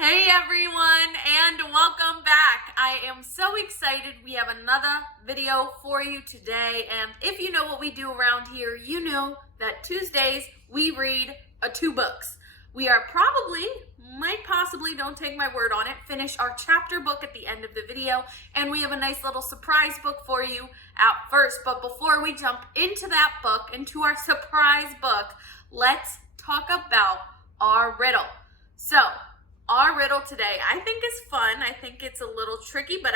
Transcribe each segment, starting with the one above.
Hey everyone, and welcome back. I am so excited. We have another video for you today, and if you know what we do around here, you know that Tuesdays we read two books. We are might possibly, don't take my word on it, finish our chapter book at the end of the video, and we have a nice little surprise book for you at first. But before we jump into that book, into our surprise book, let's talk about our riddle. So, our riddle today, I think is fun. I think it's a little tricky, but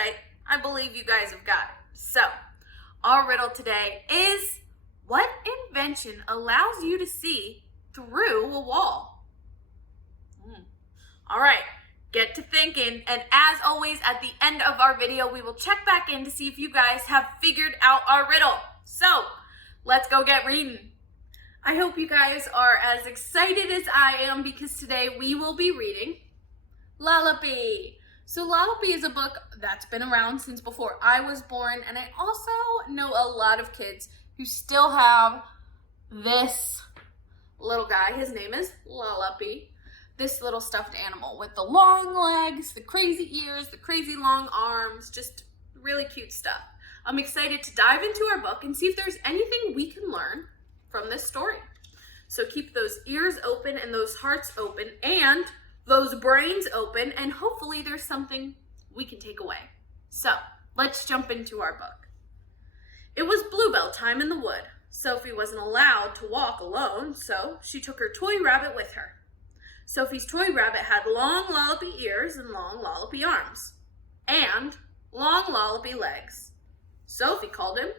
I believe you guys have got it. So, our riddle today is, what invention allows you to see through a wall? All right, get to thinking. And as always, at the end of our video, we will check back in to see if you guys have figured out our riddle. So, let's go get reading. I hope you guys are as excited as I am because today we will be reading Lollopy. So Lollopy is a book that's been around since before I was born, and I also know a lot of kids who still have this little guy. His name is Lollopy. This little stuffed animal with the long legs, the crazy ears, the crazy long arms, just really cute stuff. I'm excited to dive into our book and see if there's anything we can learn from this story. So keep those ears open and those hearts open and those brains open, and hopefully there's something we can take away. So, let's jump into our book. It was bluebell time in the wood. Sophie wasn't allowed to walk alone, so she took her toy rabbit with her. Sophie's toy rabbit had long lollopy ears and long lollopy arms, and long lollopy legs. Sophie called him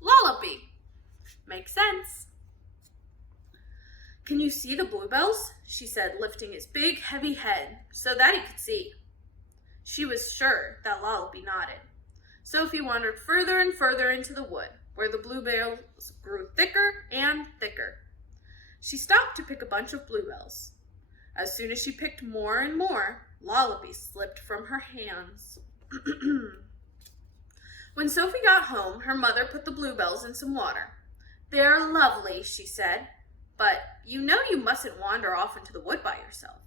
Lollopy. Makes sense. "Can you see the bluebells?" she said, lifting his big, heavy head so that he could see. She was sure that Lollopy nodded. Sophie wandered further and further into the wood, where the bluebells grew thicker and thicker. She stopped to pick a bunch of bluebells. As soon as she picked more and more, Lollopy slipped from her hands. When Sophie got home, her mother put the bluebells in some water. "They're lovely," she said. "But you know you mustn't wander off into the wood by yourself."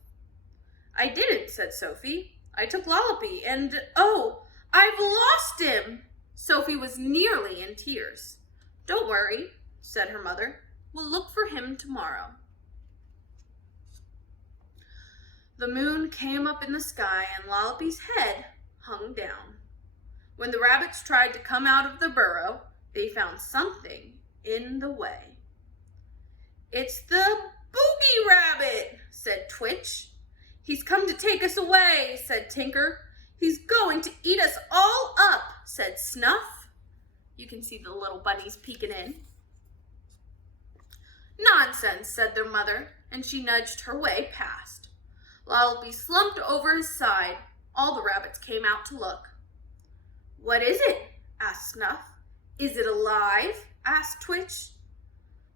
"I didn't," said Sophie. "I took Lollopy and, oh, I've lost him!" Sophie was nearly in tears. "Don't worry," said her mother. "We'll look for him tomorrow." The moon came up in the sky and Lollopy's head hung down. When the rabbits tried to come out of the burrow, they found something in the way. "It's the Boogie Rabbit," said Twitch. "He's come to take us away," said Tinker. "He's going to eat us all up," said Snuff. You can see the little bunnies peeking in. "Nonsense," said their mother, and she nudged her way past. Lollopy slumped over his side. All the rabbits came out to look. "What is it?" asked Snuff. "Is it alive?" asked Twitch.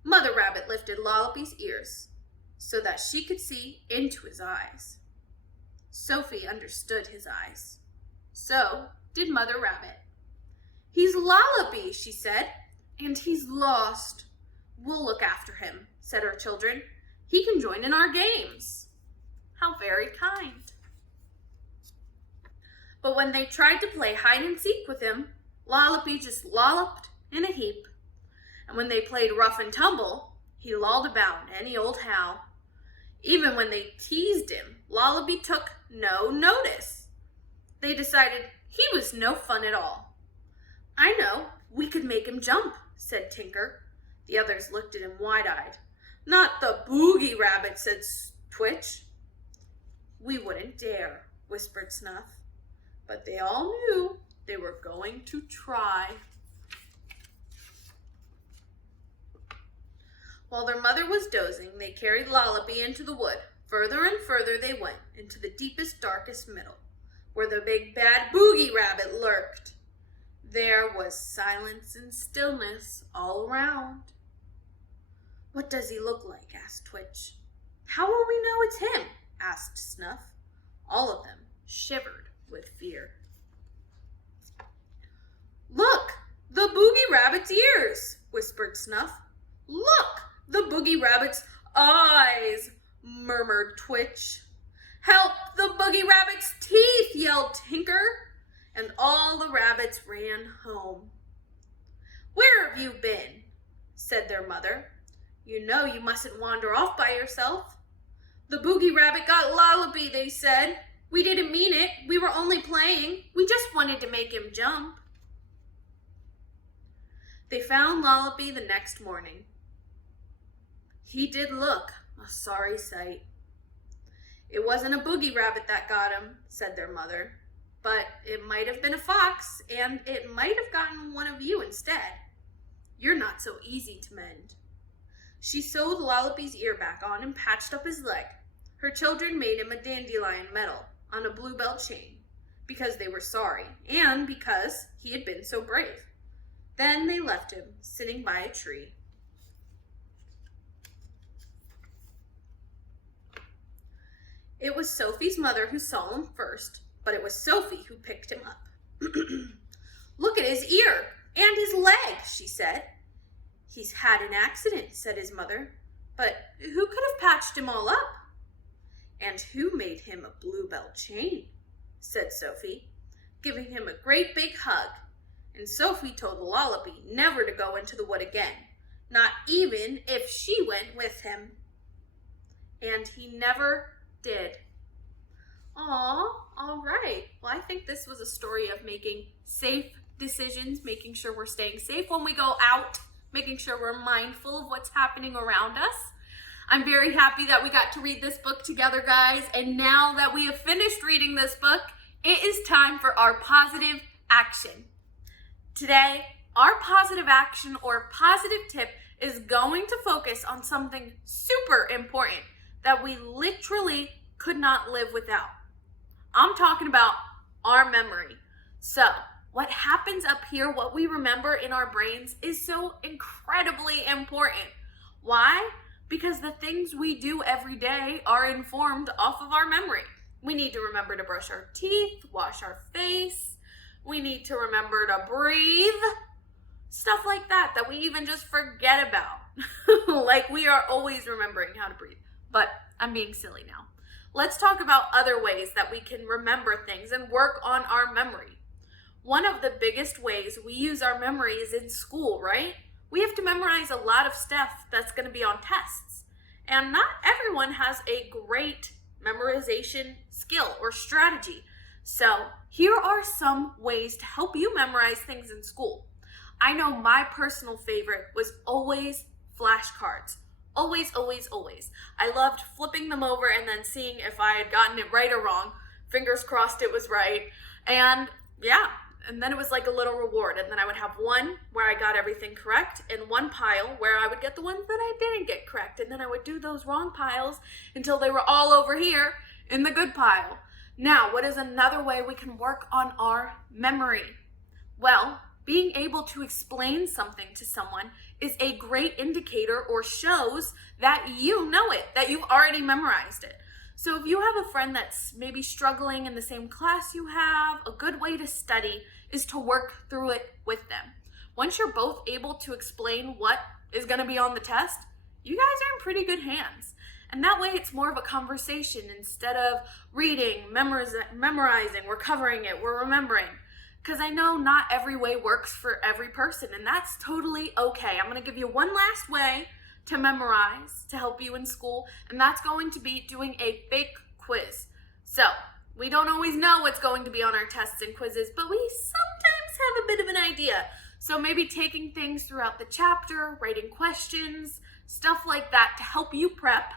Mother Rabbit lifted Lollopy's ears so that she could see into his eyes. Sophie understood his eyes. So did Mother Rabbit. "He's Lollopy," she said, "and he's lost." "We'll look after him," said her children. "He can join in our games." How very kind. But when they tried to play hide and seek with him, Lollopy just lolloped in a heap. And when they played rough and tumble, he lolled about any old how. Even when they teased him, Lollopy took no notice. They decided he was no fun at all. "I know, we could make him jump," said Tinker. The others looked at him wide-eyed. "Not the Boogie Rabbit," said Twitch. "We wouldn't dare," whispered Snuff. But they all knew they were going to try. While their mother was dozing, they carried Lollopy into the wood. Further and further they went, into the deepest, darkest middle, where the big, bad Boogie Rabbit lurked. There was silence and stillness all around. "What does he look like?" asked Twitch. "How will we know it's him?" asked Snuff. All of them shivered with fear. "Look, the Boogie Rabbit's ears," whispered Snuff. "Look, the Boogie Rabbit's eyes," murmured Twitch. "Help the Boogie Rabbit's teeth!" yelled Tinker, and all the rabbits ran home. "Where have you been?" said their mother. "You know you mustn't wander off by yourself." "The Boogie Rabbit got Lollopy," they said. "We didn't mean it. We were only playing. We just wanted to make him jump." They found Lollopy the next morning. He did look a sorry sight. "It wasn't a Boogie Rabbit that got him," said their mother, "but it might have been a fox, and it might have gotten one of you instead. You're not so easy to mend." She sewed Lollopy's ear back on and patched up his leg. Her children made him a dandelion medal on a bluebell chain because they were sorry and because he had been so brave. Then they left him sitting by a tree. It was Sophie's mother who saw him first, but it was Sophie who picked him up. "Look at his ear and his leg," she said. "He's had an accident," said his mother, "but who could have patched him all up?" "And who made him a bluebell chain?" said Sophie, giving him a great big hug. And Sophie told Lollopy never to go into the wood again, not even if she went with him. And he never did. Aw, all right. Well, I think this was a story of making safe decisions, making sure we're staying safe when we go out, making sure we're mindful of what's happening around us. I'm very happy that we got to read this book together, guys. And now that we have finished reading this book, it is time for our positive action. Today, our positive action or positive tip is going to focus on something super important that we literally could not live without. I'm talking about our memory. So, what happens up here, what we remember in our brains, is so incredibly important. Why? Because the things we do every day are informed off of our memory. We need to remember to brush our teeth, wash our face. We need to remember to breathe. Stuff like that we even just forget about. Like we are always remembering how to breathe. But I'm being silly now. Let's talk about other ways that we can remember things and work on our memory. One of the biggest ways we use our memory is in school, right? We have to memorize a lot of stuff that's going to be on tests. And not everyone has a great memorization skill or strategy. So here are some ways to help you memorize things in school. I know my personal favorite was always flashcards. Always, always, always. I loved flipping them over and then seeing if I had gotten it right or wrong. Fingers crossed it was right. And yeah, and then it was like a little reward. And then I would have one where I got everything correct and one pile where I would get the ones that I didn't get correct. And then I would do those wrong piles until they were all over here in the good pile. Now, what is another way we can work on our memory? Well, being able to explain something to someone is a great indicator or shows that you know it, that you've already memorized it. So if you have a friend that's maybe struggling in the same class you have, a good way to study is to work through it with them. Once you're both able to explain what is going to be on the test, you guys are in pretty good hands. And that way it's more of a conversation instead of reading, memorizing, we're covering it, we're remembering. Because I know not every way works for every person, and that's totally okay. I'm going to give you one last way to memorize to help you in school, and that's going to be doing a fake quiz. So, we don't always know what's going to be on our tests and quizzes, but we sometimes have a bit of an idea. So maybe taking things throughout the chapter, writing questions, stuff like that to help you prep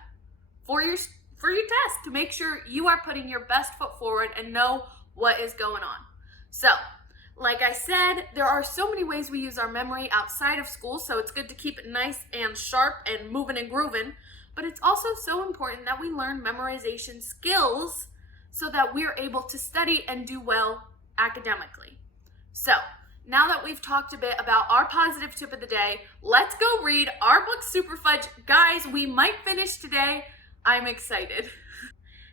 for your test, to make sure you are putting your best foot forward and know what is going on. So, like I said, there are so many ways we use our memory outside of school, so it's good to keep it nice and sharp and moving and grooving, but it's also so important that we learn memorization skills so that we're able to study and do well academically. So, now that we've talked a bit about our positive tip of the day, let's go read our book, Super Fudge. Guys, we might finish today. I'm excited.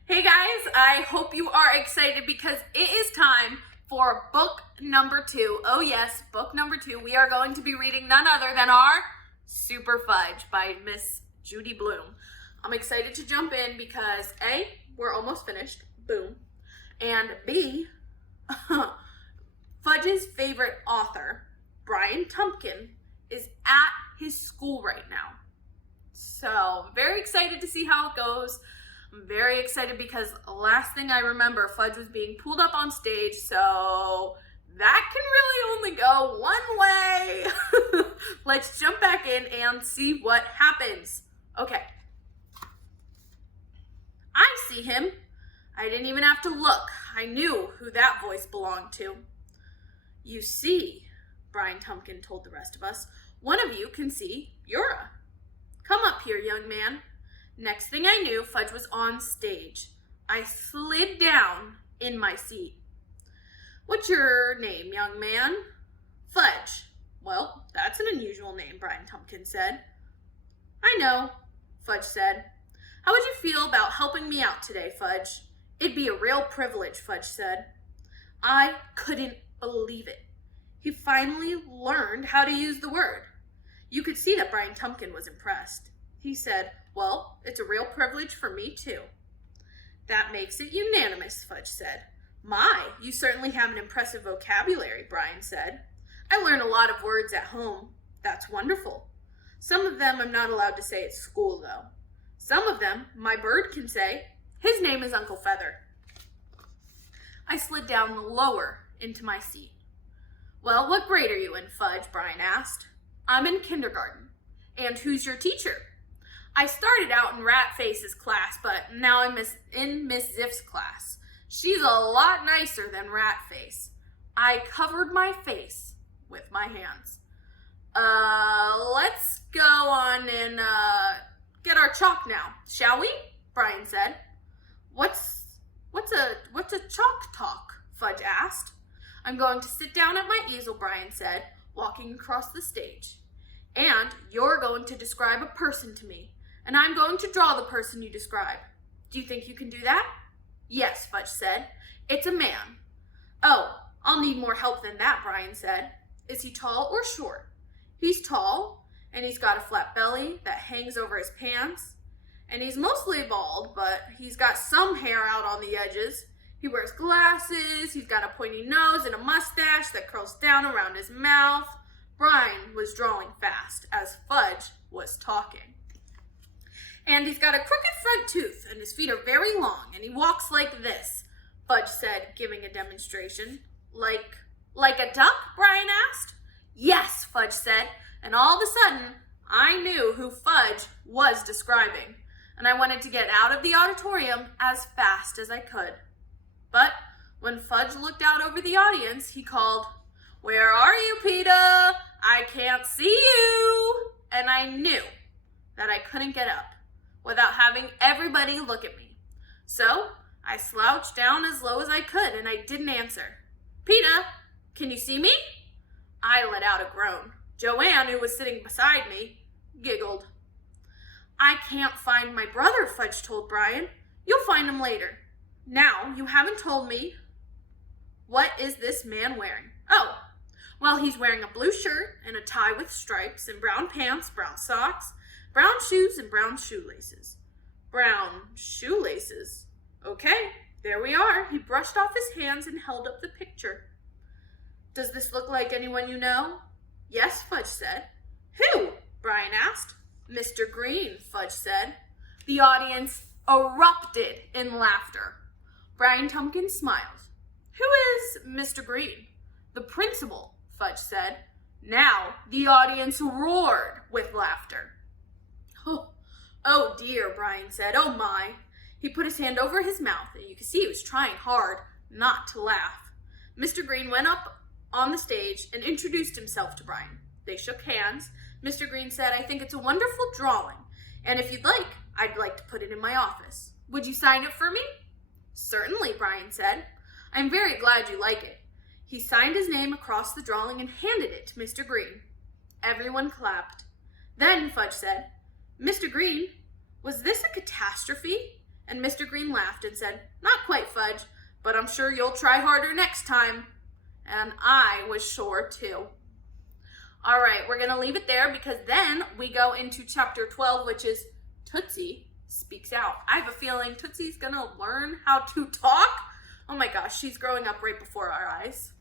Hey guys, I hope you are excited because it is time for book number 2. Oh yes, book number 2. We are going to be reading none other than our Super Fudge by Miss Judy Blume. I'm excited to jump in because A, we're almost finished. Boom. And B, Fudge's favorite author, Brian Tumpkin, is at his school right now. So, very excited to see how it goes. I'm very excited because last thing I remember, Fudge was being pulled up on stage, so that can really only go one way. Let's jump back in and see what happens. Okay. I see him. I didn't even have to look. I knew who that voice belonged to. You see, Brian Tumpkin told the rest of us, one of you can see Ura. Come up here, young man. Next thing I knew, Fudge was on stage. I slid down in my seat. What's your name, young man? Fudge. Well, that's an unusual name, Brian Tumpkin said. I know, Fudge said. How would you feel about helping me out today, Fudge? It'd be a real privilege, Fudge said. I couldn't believe it. He finally learned how to use the word. You could see that Brian Tumpkin was impressed. He said, well, it's a real privilege for me too. That makes it unanimous, Fudge said. My, you certainly have an impressive vocabulary, Brian said. I learn a lot of words at home. That's wonderful. Some of them I'm not allowed to say at school, though. Some of them my bird can say. His name is Uncle Feather. I slid down lower into my seat. Well, what grade are you in, Fudge? Brian asked. I'm in kindergarten. And who's your teacher? I started out in Ratface's class, but now I'm in Miss Ziff's class. She's a lot nicer than Ratface. I covered my face with my hands. Let's go on and get our chalk now, shall we? Brian said. What's a chalk talk? Fudge asked. I'm going to sit down at my easel, Brian said, walking across the stage. And you're going to describe a person to me, and I'm going to draw the person you describe. Do you think you can do that? Yes, Fudge said. It's a man. Oh, I'll need more help than that, Brian said. Is he tall or short? He's tall, and he's got a flat belly that hangs over his pants, and he's mostly bald, but he's got some hair out on the edges. He wears glasses, he's got a pointy nose and a mustache that curls down around his mouth. Brian was drawing fast as Fudge was talking. And he's got a crooked front tooth, and his feet are very long, and he walks like this, Fudge said, giving a demonstration. Like a duck? Brian asked. Yes, Fudge said, and all of a sudden, I knew who Fudge was describing, and I wanted to get out of the auditorium as fast as I could. But when Fudge looked out over the audience, he called, Where are you, Peter? I can't see you. And I knew that I couldn't get up without having everybody look at me. So I slouched down as low as I could, and I didn't answer. Peter, can you see me? I let out a groan. Joanne, who was sitting beside me, giggled. I can't find my brother, Fudge told Brian. You'll find him later. Now, you haven't told me, what is this man wearing? Oh, well, he's wearing a blue shirt and a tie with stripes and brown pants, brown socks, brown shoes, and brown shoelaces. Brown shoelaces? Okay, there we are. He brushed off his hands and held up the picture. Does this look like anyone you know? Yes, Fudge said. Who? Brian asked. Mr. Green, Fudge said. The audience erupted in laughter. Brian Tumpkin smiled. Who is Mr. Green? The principal, Fudge said. Now the audience roared with laughter. Oh dear, Brian said. Oh my. He put his hand over his mouth, and you could see he was trying hard not to laugh. Mr. Green went up on the stage and introduced himself to Brian. They shook hands. Mr. Green said, I think it's a wonderful drawing, and if you'd like, I'd like to put it in my office. Would you sign it for me? Certainly, Brian said. I'm very glad you like it. He signed his name across the drawing and handed it to Mr. Green. Everyone clapped. Then Fudge said, Mr. Green, was this a catastrophe? And Mr. Green laughed and said, Not quite, Fudge, but I'm sure you'll try harder next time. And I was sure too. All right, we're going to leave it there because then we go into chapter 12, which is Tootsie speaks out. I have a feeling Tootsie's gonna learn how to talk. Oh my gosh, she's growing up right before our eyes.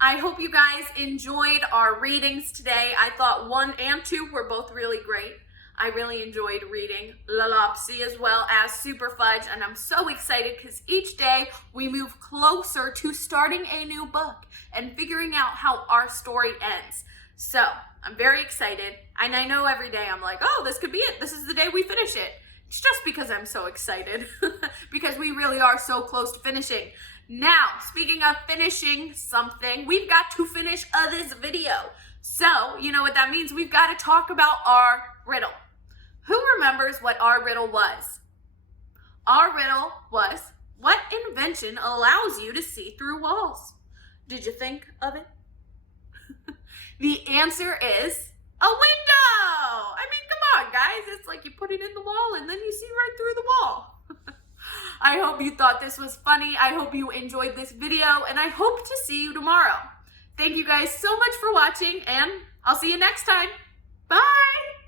I hope you guys enjoyed our readings today. I thought 1 and 2 were both really great. I really enjoyed reading Lollopy as well as Super Fudge, and I'm so excited because each day we move closer to starting a new book and figuring out how our story ends. So I'm very excited, and I know every day I'm like, oh, this could be it. This is the day we finish it. It's just because I'm so excited because we really are so close to finishing. Now, speaking of finishing something, we've got to finish this video. So, you know what that means? We've got to talk about our riddle. Who remembers what our riddle was? Our riddle was, what invention allows you to see through walls? Did you think of it? The answer is a window. I mean, come on, guys. It's like you put it in the wall and then you see right through the wall. I hope you thought this was funny. I hope you enjoyed this video, and I hope to see you tomorrow. Thank you guys so much for watching, and I'll see you next time. Bye.